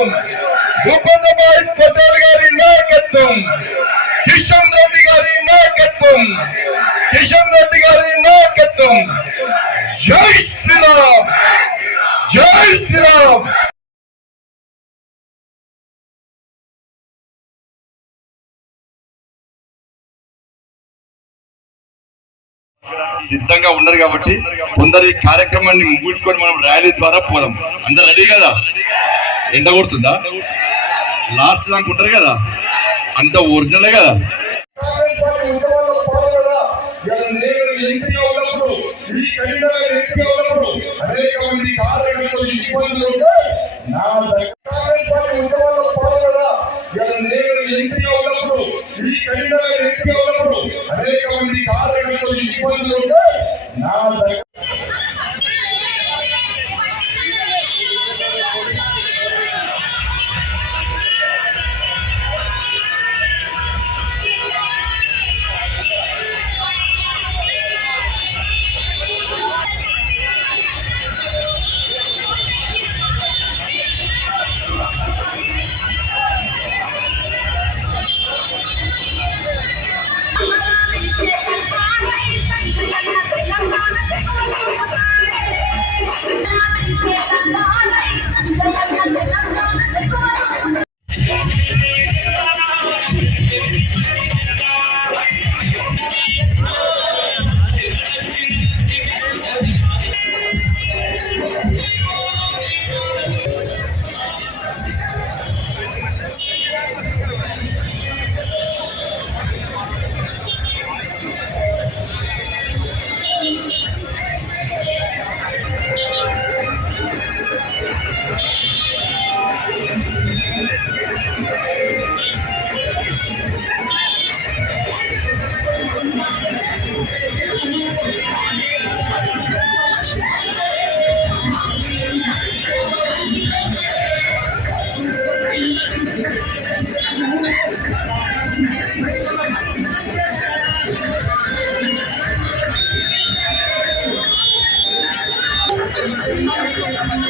నాయకత్వం, భూపేంద్ర భాయ్ పటేల్ గారి నాయకత్వం, కిషన్ రెడ్డి గారి నాయకత్వం, కిషన్ రెడ్డి గారి నాయకత్వం. జై శ్రీరామ్, జై శ్రీరామ్. సిద్ధంగా ఉన్నారు కాబట్టి కొందరు ఈ కార్యక్రమాన్ని ముగించుకొని మనం ర్యాలీ ద్వారా పోదాం. అందరు రెడీ కదా? ఎండ కొడుతుందా? లాస్ట్ దాకా ఉంటారు కదా? అంత ఒరిజినల్ కదా? అనేక మంది కార్యకర్తలు ఇబ్బందులు ఉంటే నా Thank you.